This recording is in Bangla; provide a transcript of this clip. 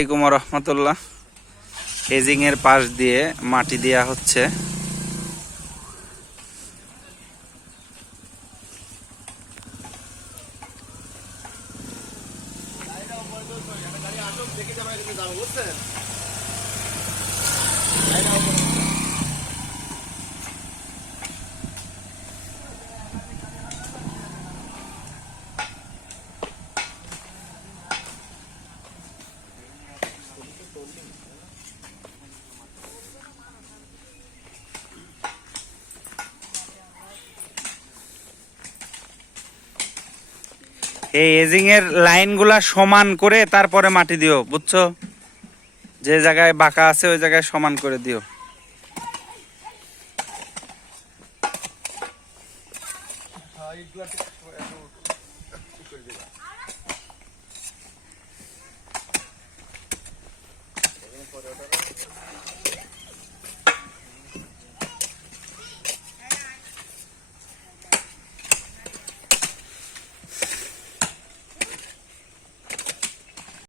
আসসালামাইকুম রহমতুল্লাহ। এজিং এর পাশ দিয়ে মাটি দেয়া হচ্ছে। এই এজিং এর লাইনগুলা সমান করে তারপরে মাটি দিও, বুঝছ? যে জায়গায় বাঁকা আছে, ওই জায়গায় সমান করে দিও।